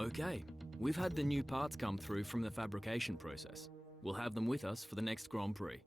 Okay, we've had the new parts come through from the fabrication process. We'll have them with us for the next Grand Prix.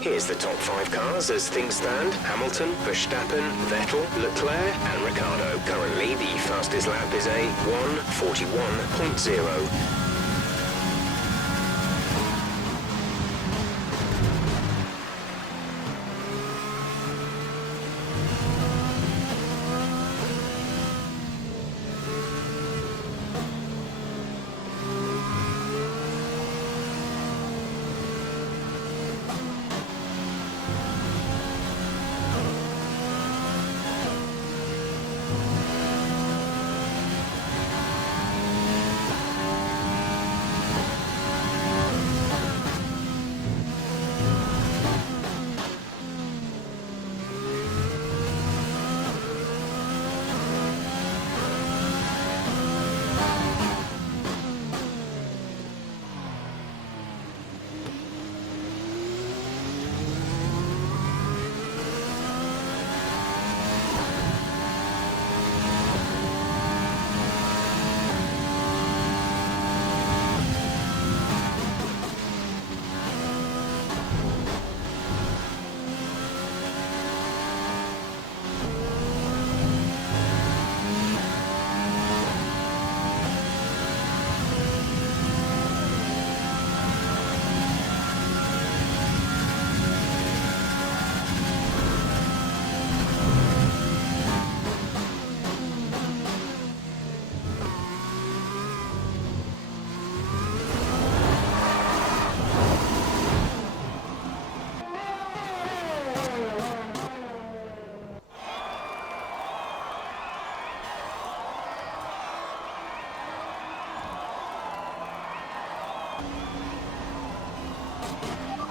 Here's the top 5 cars as things stand. Hamilton, Verstappen, Vettel, Leclerc and Ricciardo. Currently the fastest lap is a 1:41.0.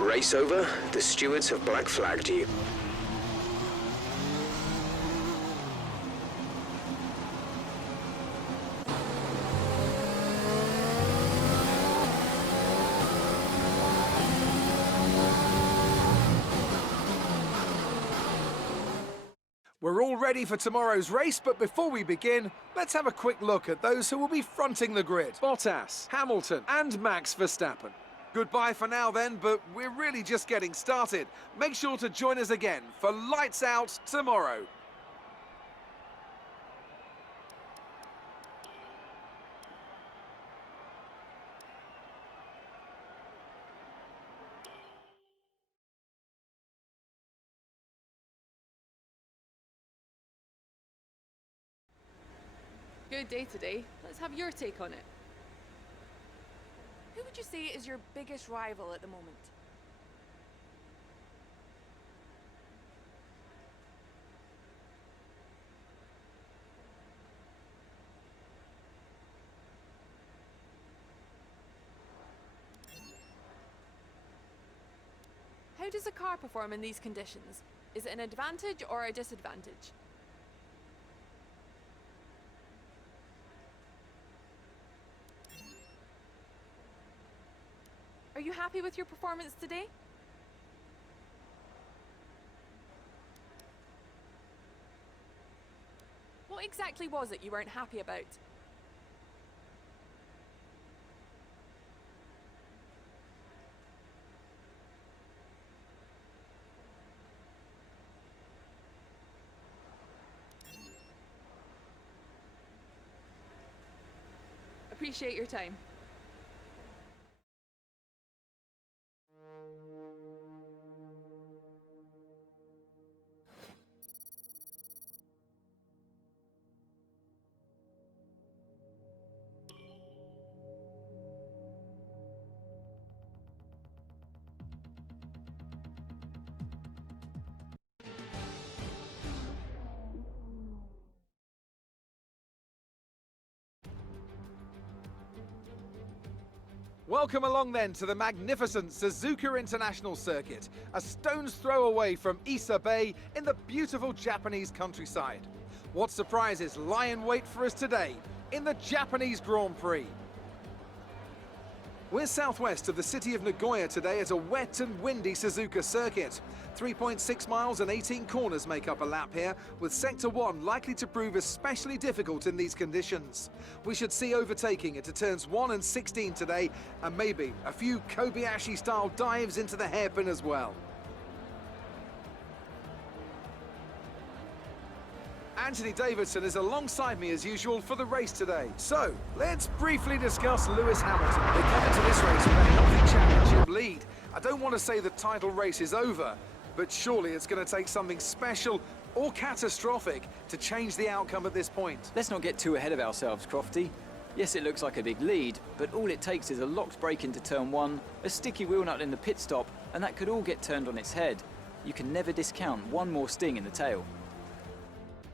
Race over. The stewards have black flagged you. We're all ready for tomorrow's race, but before we begin, let's have a quick look at those who will be fronting the grid. Bottas, Hamilton and Max Verstappen. Goodbye for now then, but we're really just getting started. Make sure to join us again for Lights Out tomorrow. Good day today. Let's have your take on it. Who would you say is your biggest rival at the moment? How does a car perform in these conditions? Is it an advantage or a disadvantage? Are you happy with your performance today? What exactly was it you weren't happy about? Appreciate your time. Welcome along then to the magnificent Suzuka International Circuit, a stone's throw away from Ise Bay in the beautiful Japanese countryside. What surprises lie in wait for us today in the Japanese Grand Prix? We're southwest of the city of Nagoya today at a wet and windy Suzuka circuit. 3.6 miles and 18 corners make up a lap here, with Sector 1 likely to prove especially difficult in these conditions. We should see overtaking into turns 1 and 16 today, and maybe a few Kobayashi-style dives into the hairpin as well. Anthony Davidson is alongside me as usual for the race today. So, let's briefly discuss Lewis Hamilton. They come into this race with a healthy championship lead. I don't want to say the title race is over, but surely it's going to take something special or catastrophic to change the outcome at this point. Let's not get too ahead of ourselves, Crofty. Yes, it looks like a big lead, but all it takes is a locked break into turn 1, a sticky wheel nut in the pit stop, and that could all get turned on its head. You can never discount one more sting in the tail.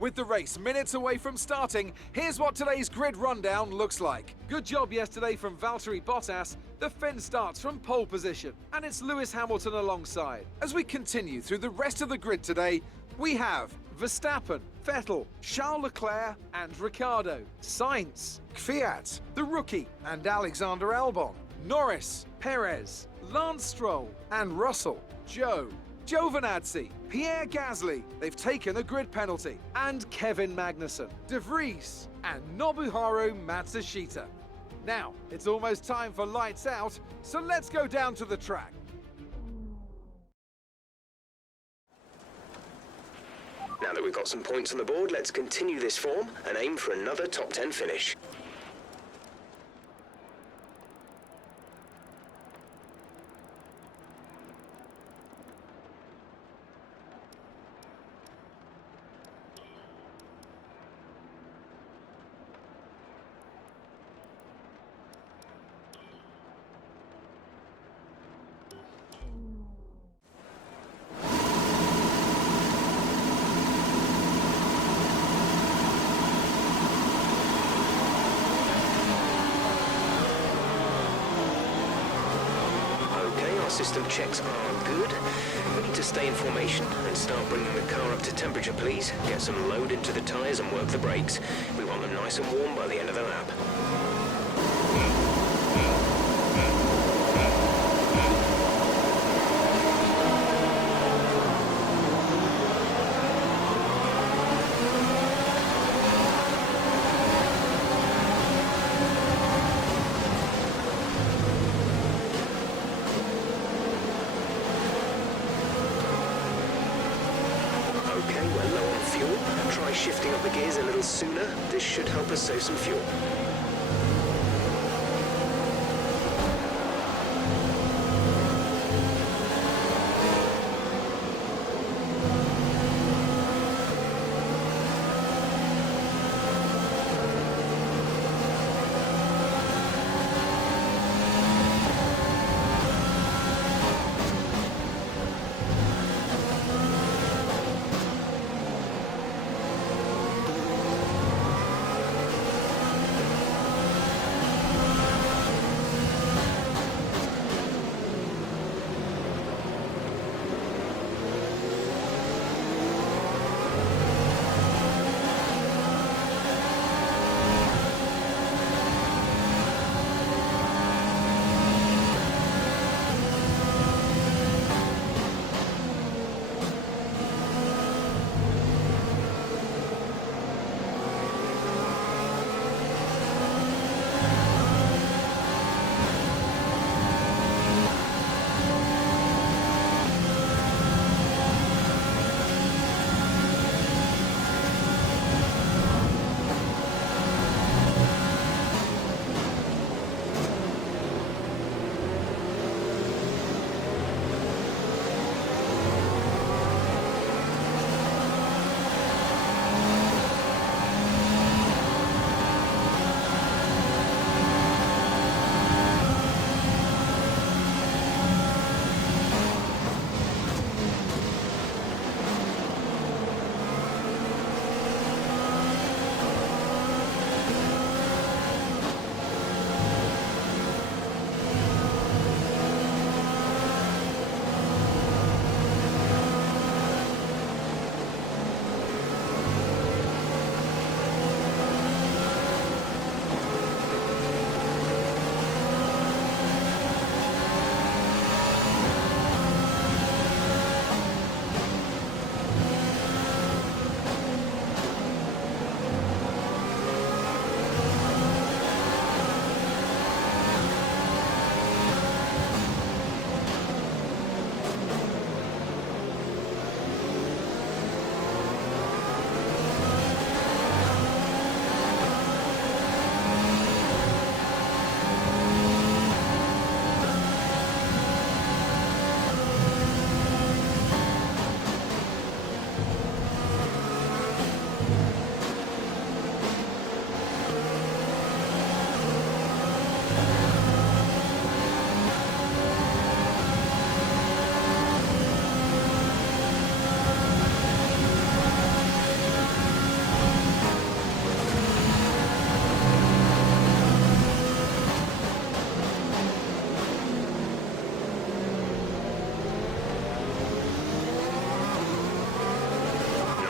With the race minutes away from starting, here's what today's grid rundown looks like. Good job yesterday from Valtteri Bottas. The Finn starts from pole position, and it's Lewis Hamilton alongside. As we continue through the rest of the grid today, we have Verstappen, Vettel, Charles Leclerc and Ricciardo, Sainz, Kvyat, the rookie and Alexander Albon, Norris, Perez, Lance Stroll and Russell, Joe, Giovinazzi, Pierre Gasly, they've taken a grid penalty, and Kevin Magnussen, De Vries and Nobuharu Matsushita. Now, it's almost time for lights out, so let's go down to the track. Now that we've got some points on the board, let's continue this form and aim for another top 10 finish. system checks are good. We need to stay in formation and start bringing the car up to temperature, please. Get some load into the tyres and work the brakes. We want them nice and warm by the end of the lap. Okay, we're low on fuel. Try shifting up the gears a little sooner. This should help us save some fuel.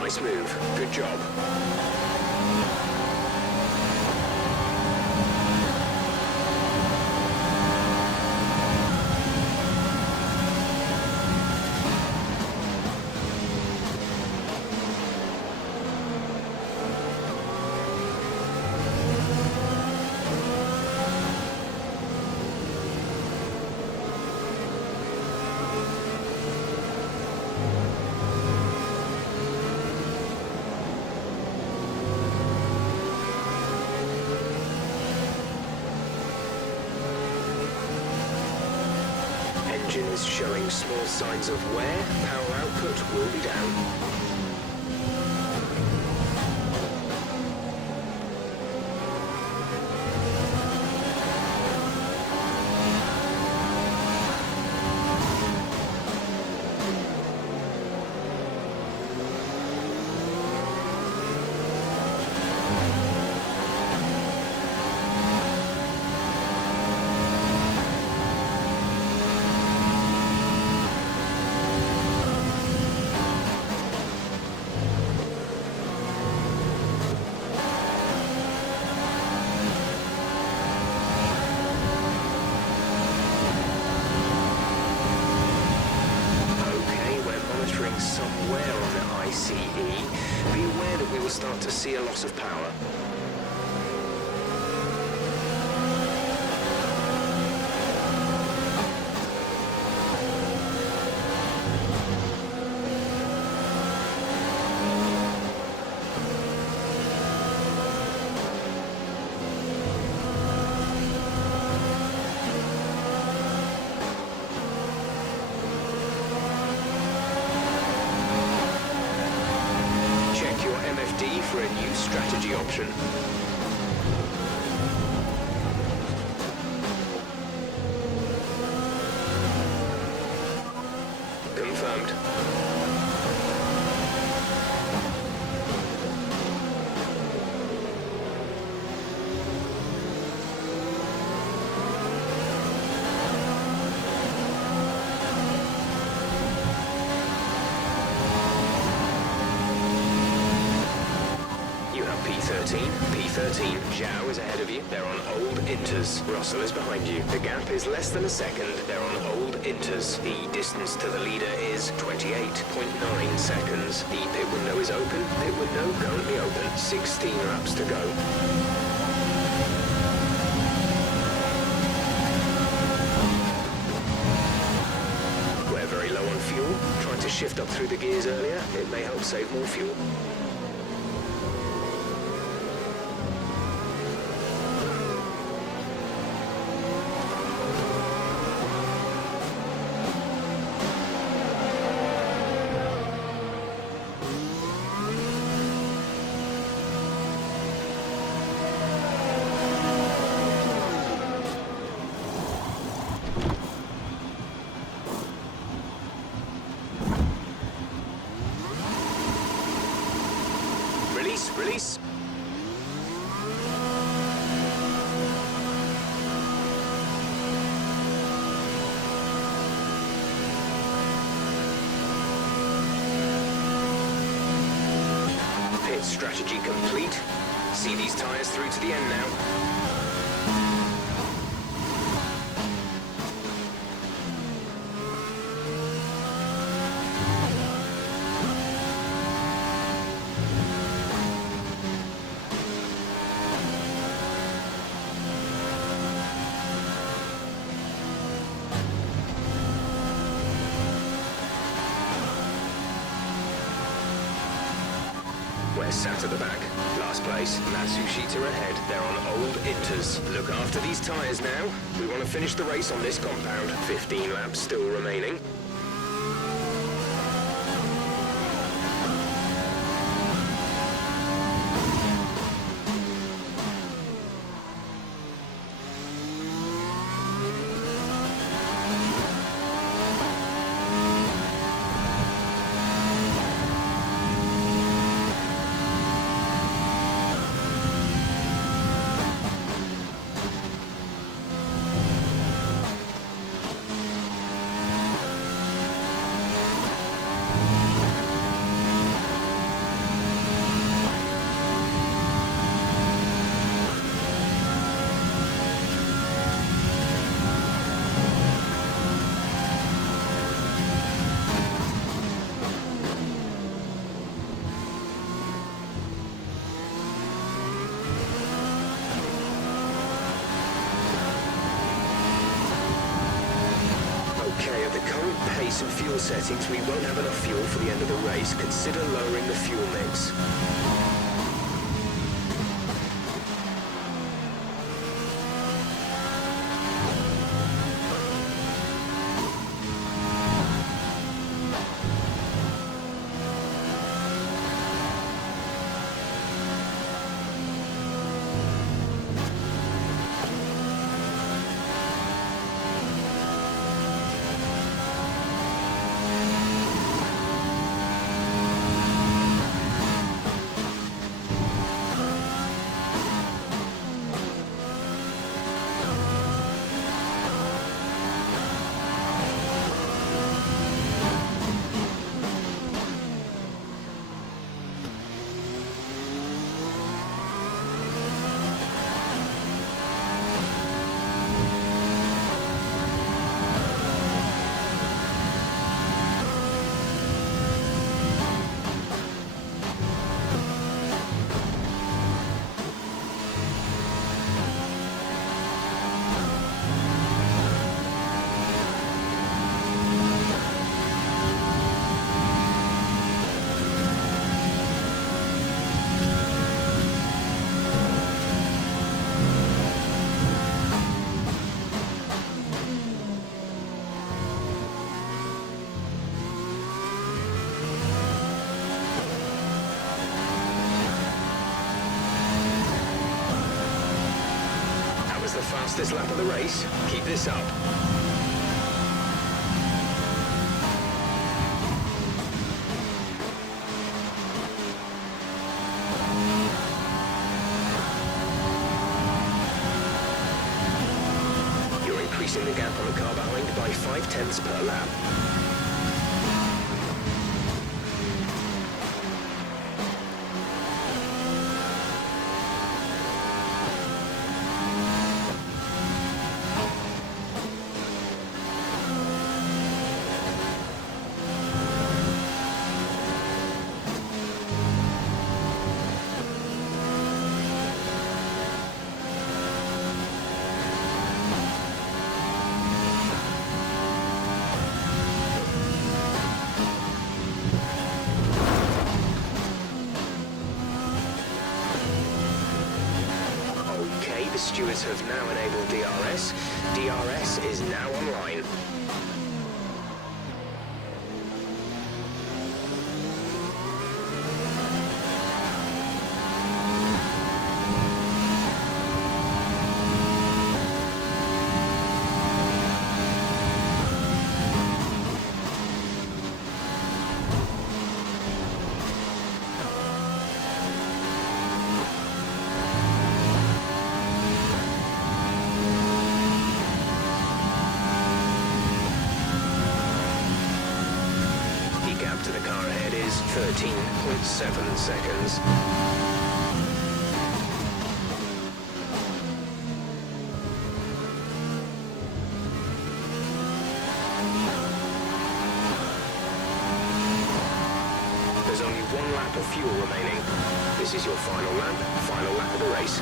Nice move. Good job. Engine is showing small signs of wear. Power output will be down. somewhere on the ICE. Be aware that we will start to see a loss of power. For a new strategy option. Confirmed. P13, Zhao is ahead of you. They're on old inters. Russell is behind you. The gap is less than a second. They're on old inters. The distance to the leader is 28.9 seconds. The pit window is open. Pit window currently open. 16 laps to go. We're very low on fuel. Trying to shift up through the gears earlier. It may help save more fuel. Release. Pit strategy complete. See these tyres through to the end now. We're sat at the back. Last place, Matsushita ahead. They're on old inters. Look after these tyres now. We want to finish the race on this compound. 15 laps still remaining. Okay, at the current pace and fuel settings, we won't have enough fuel for the end of the race. Consider lowering the fuel mix. the fastest lap of the race? Keep this up. You're increasing the gap on the car behind by 0.5 per lap. The stewards have now enabled DRS. DRS is now online. To the car ahead is 13.7 seconds. There's only 1 lap of fuel remaining. This is your final lap of the race.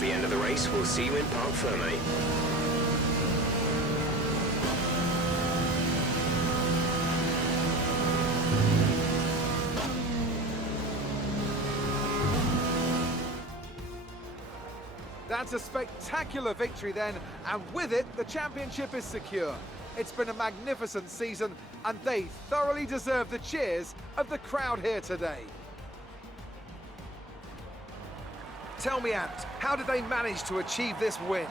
The end of the race. We'll see you in Part45. That's a spectacular victory then, and with it, the championship is secure. It's been a magnificent season, and they thoroughly deserve the cheers of the crowd here today. Tell me, Ant, how did they manage to achieve this win?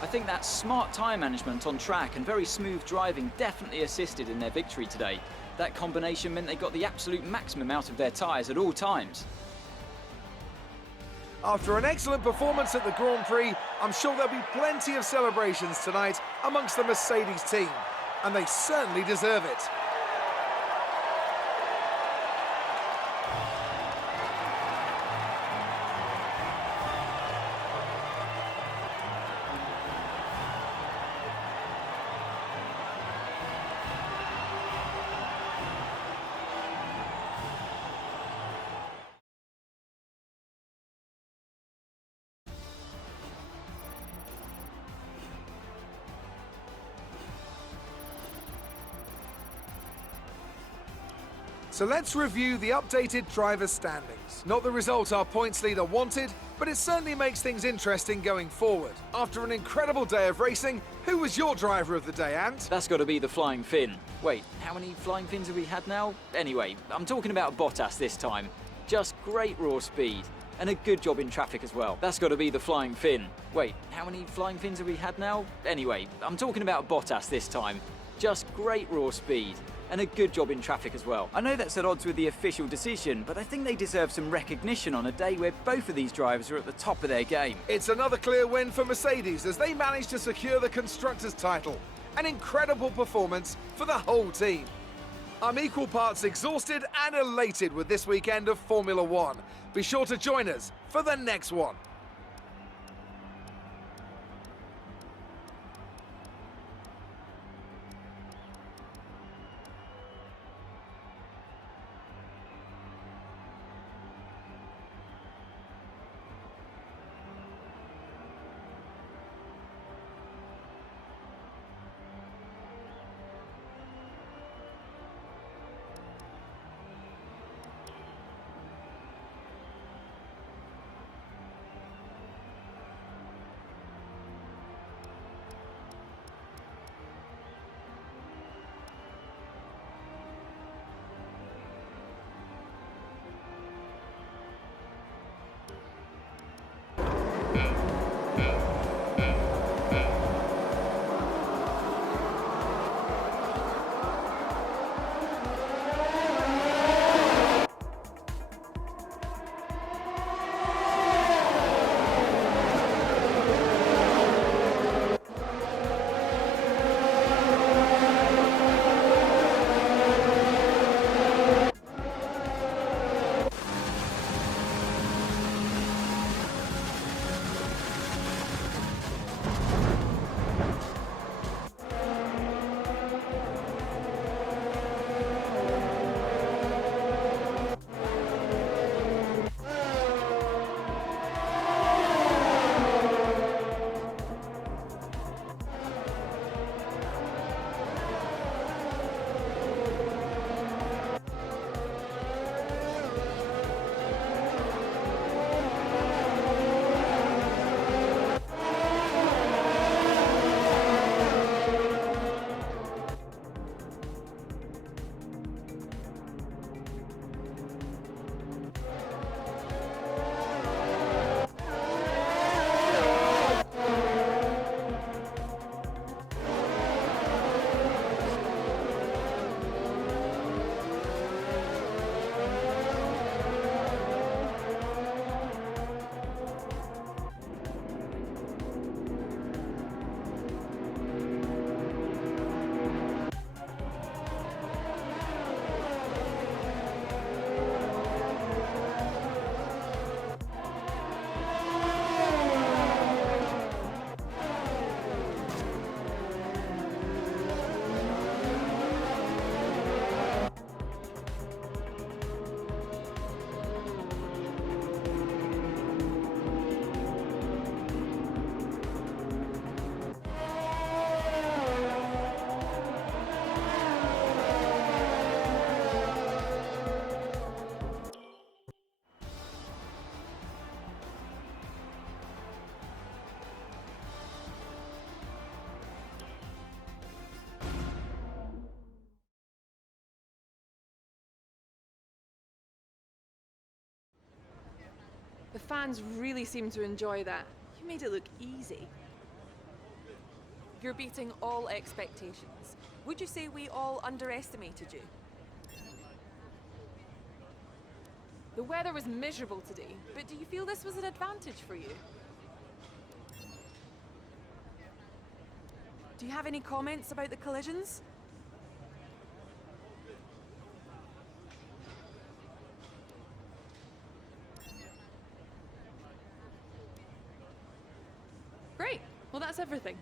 I think that smart tyre management on track and very smooth driving definitely assisted in their victory today. That combination meant they got the absolute maximum out of their tyres at all times. After an excellent performance at the Grand Prix, I'm sure there'll be plenty of celebrations tonight amongst the Mercedes team, and they certainly deserve it. So let's review the updated driver's standings. Not the result our points leader wanted, but it certainly makes things interesting going forward. After an incredible day of racing, who was your driver of the day, Ant? That's got to be the Flying Finn. Wait, how many Flying Fins have we had now? Anyway, I'm talking about Bottas this time. Just great raw speed. And a good job in traffic as well. That's got to be the Flying Finn. Wait, how many Flying Fins have we had now? Anyway, I'm talking about Bottas this time. Just great raw speed. And a good job in traffic as well. I know that's at odds with the official decision, but I think they deserve some recognition on a day where both of these drivers are at the top of their game. It's another clear win for Mercedes as they managed to secure the Constructors' title. An incredible performance for the whole team. I'm equal parts exhausted and elated with this weekend of Formula One. Be sure to join us for the next one. The fans really seem to enjoy that. You made it look easy. You're beating all expectations. Would you say we all underestimated you? The weather was miserable today, but do you feel this was an advantage for you? Do you have any comments about the collisions? Great. Well, that's everything.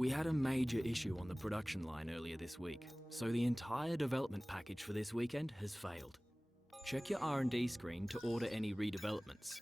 We had a major issue on the production line earlier this week, so the entire development package for this weekend has failed. Check your R&D screen to order any redevelopments.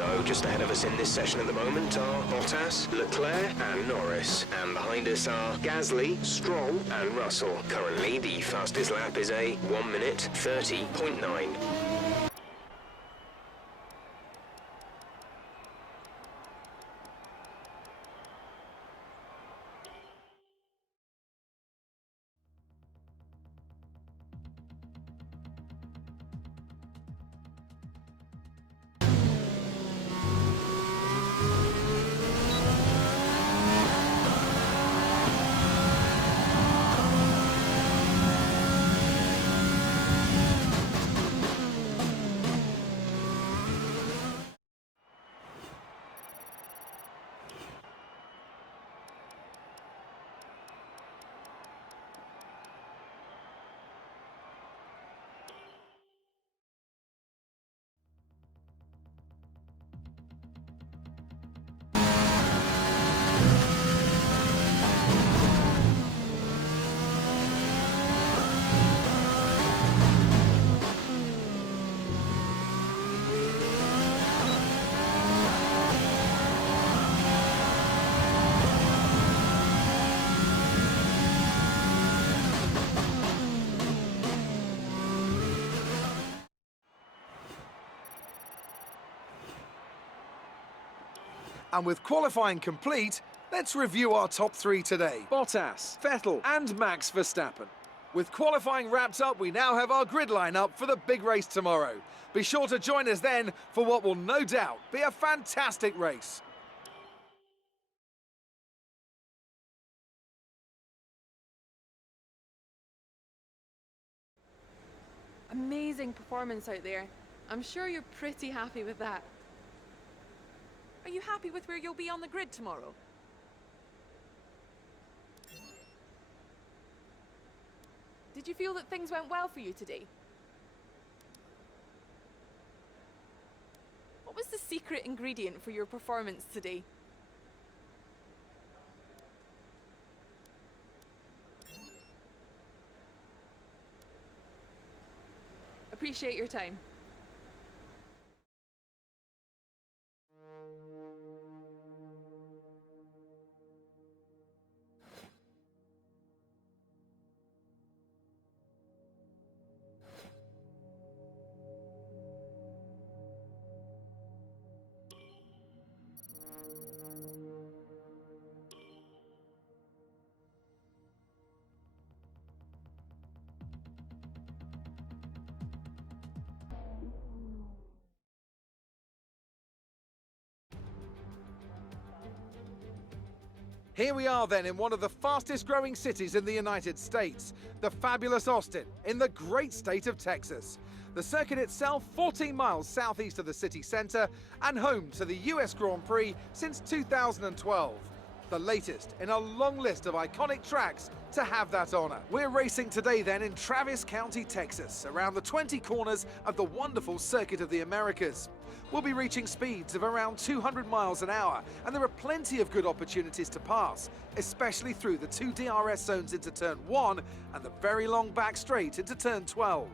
So just ahead of us in this session at the moment are Bottas, Leclerc and Norris. And behind us are Gasly, Stroll and Russell. Currently the fastest lap is a 1 minute 30.9. And with qualifying complete, let's review our top three today. Bottas, Vettel and Max Verstappen. With qualifying wrapped up, we now have our grid lineup for the big race tomorrow. Be sure to join us then for what will no doubt be a fantastic race. Amazing performance out there. I'm sure you're pretty happy with that. Are you happy with where you'll be on the grid tomorrow? Did you feel that things went well for you today? What was the secret ingredient for your performance today? Appreciate your time. Here we are then in one of the fastest growing cities in the United States, the fabulous Austin, in the great state of Texas. The circuit itself 14 miles southeast of the city centre and home to the US Grand Prix since 2012. The latest in a long list of iconic tracks to have that honour. We're racing today then in Travis County, Texas, around the 20 corners of the wonderful Circuit of the Americas. We'll be reaching speeds of around 200 miles an hour, and there are plenty of good opportunities to pass, especially through the two DRS zones into turn 1 and the very long back straight into turn 12.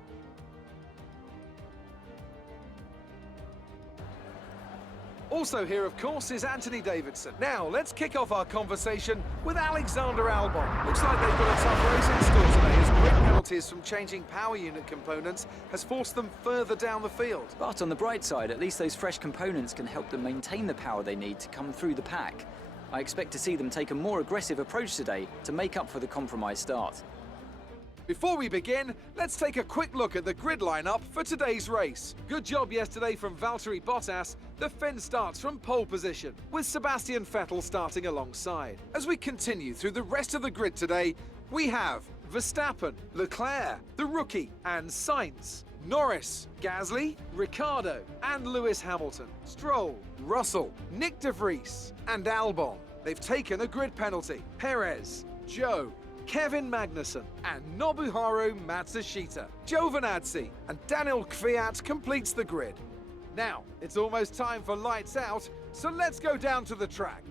Also here, of course, is Anthony Davidson. Now, let's kick off our conversation with Alexander Albon. Looks like they've got a tough race in store today, as grid penalties from changing power unit components has forced them further down the field. But on the bright side, at least those fresh components can help them maintain the power they need to come through the pack. I expect to see them take a more aggressive approach today to make up for the compromised start. Before we begin, let's take a quick look at the grid lineup for today's race. Good job yesterday from Valtteri Bottas. The Finn starts from pole position, with Sebastian Vettel starting alongside. As we continue through the rest of the grid today, we have Verstappen, Leclerc, the rookie, and Sainz, Norris, Gasly, Ricciardo, and Lewis Hamilton, Stroll, Russell, Nick de Vries, and Albon. They've taken a grid penalty. Perez, Joe, Kevin Magnussen, and Nobuharu Matsushita. Giovinazzi and Daniel Kvyat completes the grid. Now, it's almost time for lights out, so let's go down to the track.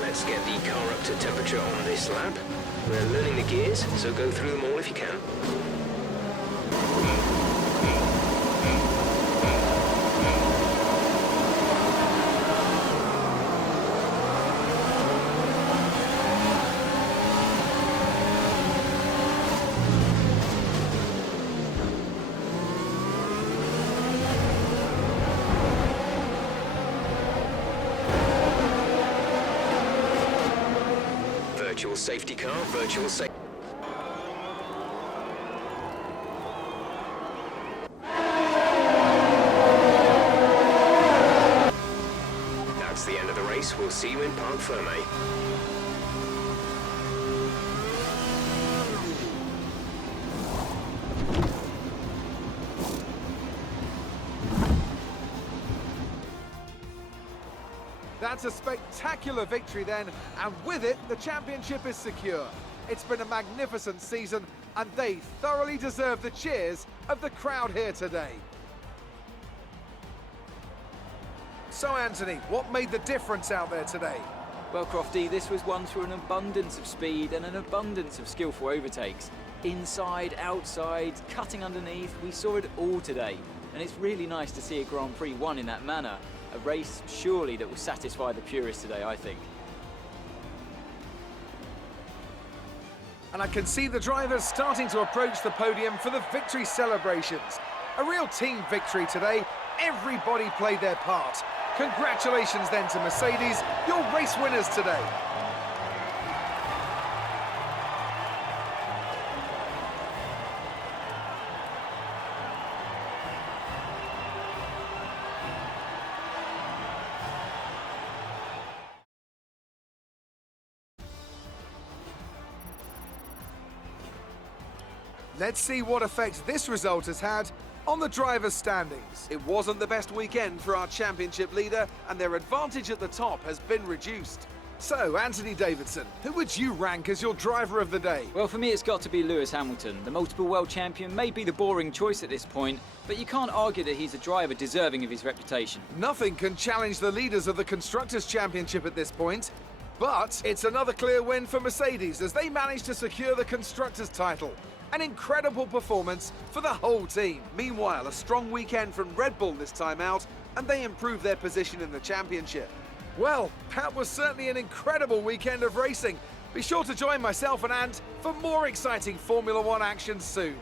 Let's get the car up to temperature on this lap. We're learning the gears, so go through them all if you can. Virtual safety car, virtual safety. That's the end of the race. We'll see you in Part45. That's a spectacular victory then, and with it, the championship is secure. It's been a magnificent season, and they thoroughly deserve the cheers of the crowd here today. So Anthony, what made the difference out there today? Well, Crofty, this was won through an abundance of speed and an abundance of skillful overtakes. Inside, outside, cutting underneath, we saw it all today. And it's really nice to see a Grand Prix won in that manner. A race, surely, that will satisfy the purists today, I think. And I can see the drivers starting to approach the podium for the victory celebrations. A real team victory today. Everybody played their part. Congratulations then to Mercedes, your race winners today. Let's see what effect this result has had On the drivers' standings, it wasn't the best weekend for our championship leader, and their advantage at the top has been reduced. So, Anthony Davidson, who would you rank as your driver of the day? Well, for me, it's got to be Lewis Hamilton. The multiple world champion may be the boring choice at this point, but you can't argue that he's a driver deserving of his reputation. Nothing can challenge the leaders of the Constructors' Championship at this point, but it's another clear win for Mercedes as they managed to secure the Constructors' title. An incredible performance for the whole team. Meanwhile, a strong weekend from Red Bull this time out, and they improved their position in the championship. Well, that was certainly an incredible weekend of racing. Be sure to join myself and Ant for more exciting Formula One action soon.